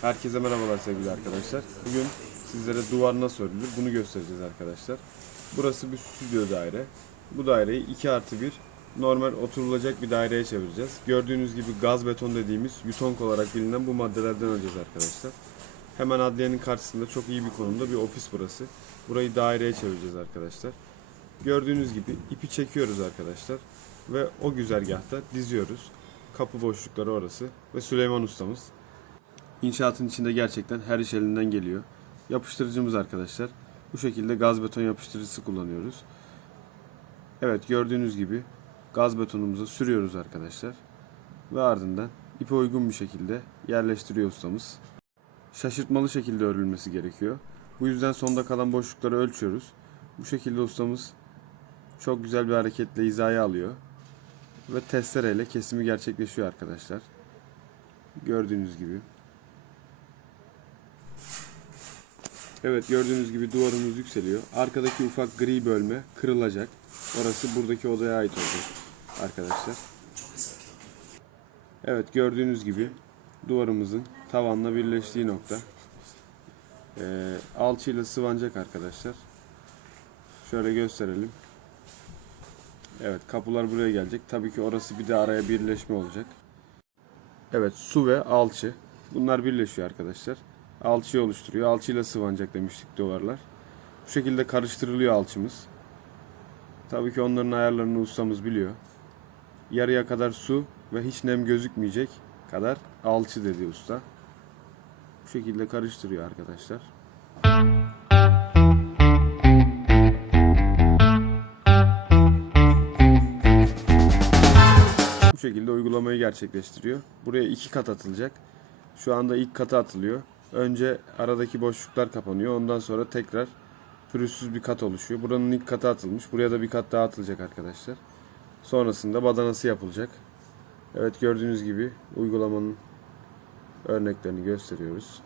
Herkese merhabalar sevgili arkadaşlar. Bugün sizlere duvar nasıl örülür bunu göstereceğiz arkadaşlar. Burası bir stüdyo daire. Bu daireyi 2 artı 1 normal oturulacak bir daireye çevireceğiz. Gördüğünüz gibi gaz beton dediğimiz yutonk olarak bilinen bu maddelerden öreceğiz arkadaşlar. Hemen adliyenin karşısında çok iyi bir konumda bir ofis burası. Burayı daireye çevireceğiz arkadaşlar. Gördüğünüz gibi ipi çekiyoruz arkadaşlar. Ve o güzergahta diziyoruz. Kapı boşlukları orası. Ve Süleyman ustamız. İnşaatın içinde gerçekten her iş elinden geliyor. Yapıştırıcımız arkadaşlar. Bu şekilde gaz beton yapıştırıcısı kullanıyoruz. Evet gördüğünüz gibi gaz betonumuzu sürüyoruz arkadaşlar. Ve ardından ipe uygun bir şekilde yerleştiriyor ustamız. Şaşırtmalı şekilde örülmesi gerekiyor. Bu yüzden sonda kalan boşlukları ölçüyoruz. Bu şekilde ustamız çok güzel bir hareketle hizaya alıyor. Ve testereyle kesimi gerçekleşiyor arkadaşlar. Gördüğünüz gibi. Evet gördüğünüz gibi duvarımız yükseliyor. Arkadaki ufak gri bölme kırılacak. Orası buradaki odaya ait olacak arkadaşlar. Evet gördüğünüz gibi duvarımızın tavanla birleştiği nokta. Ee, alçıyla sıvanacak arkadaşlar. Şöyle gösterelim. Evet kapılar buraya gelecek. Tabii ki orası bir de araya birleşme olacak. Evet su ve alçı. Bunlar birleşiyor arkadaşlar. Alçıyı oluşturuyor. Alçıyla sıvanacak demiştik duvarlar. Bu şekilde karıştırılıyor alçımız. Tabii ki onların ayarlarını ustamız biliyor. Yarıya kadar su ve hiç nem gözükmeyecek kadar alçı dedi usta. Bu şekilde karıştırıyor arkadaşlar. Bu şekilde uygulamayı gerçekleştiriyor. Buraya iki kat atılacak. Şu anda ilk katı atılıyor. Önce aradaki boşluklar kapanıyor. Ondan sonra tekrar pürüzsüz bir kat oluşuyor. Buranın ilk katı atılmış. Buraya da bir kat daha atılacak arkadaşlar. Sonrasında badanası yapılacak. Evet gördüğünüz gibi uygulamanın örneklerini gösteriyoruz.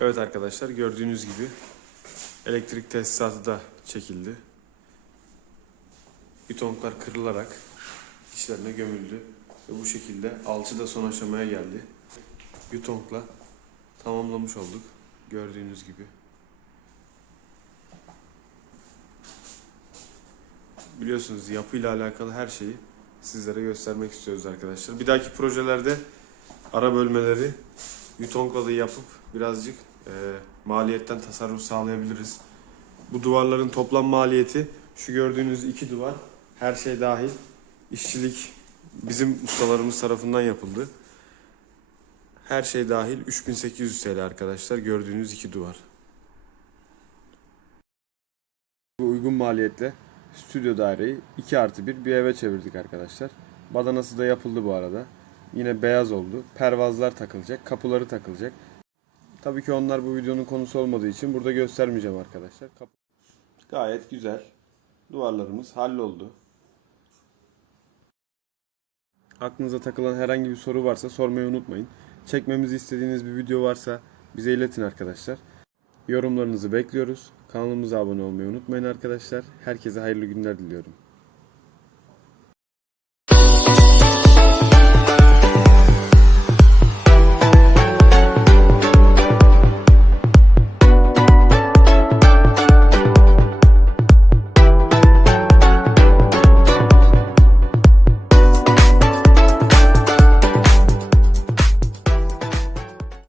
Evet arkadaşlar gördüğünüz gibi elektrik tesisatı da çekildi. Bitonklar kırılarak içlerine gömüldü. Ve bu şekilde alçı da son aşamaya geldi. Yutonkla tamamlamış olduk. Gördüğünüz gibi. Biliyorsunuz yapıyla alakalı her şeyi sizlere göstermek istiyoruz arkadaşlar. Bir dahaki projelerde ara bölmeleri Yutonkla da yapıp birazcık e, maliyetten tasarruf sağlayabiliriz. Bu duvarların toplam maliyeti şu gördüğünüz iki duvar her şey dahil işçilik bizim ustalarımız tarafından yapıldı. Her şey dahil 3800 TL arkadaşlar gördüğünüz iki duvar. Uygun maliyetle stüdyo daireyi 2 artı 1 bir eve çevirdik arkadaşlar. Badanası da yapıldı bu arada. Yine beyaz oldu. Pervazlar takılacak, kapıları takılacak. Tabii ki onlar bu videonun konusu olmadığı için burada göstermeyeceğim arkadaşlar. Kapı... Gayet güzel. Duvarlarımız halloldu. Aklınıza takılan herhangi bir soru varsa sormayı unutmayın. Çekmemizi istediğiniz bir video varsa bize iletin arkadaşlar. Yorumlarınızı bekliyoruz. Kanalımıza abone olmayı unutmayın arkadaşlar. Herkese hayırlı günler diliyorum.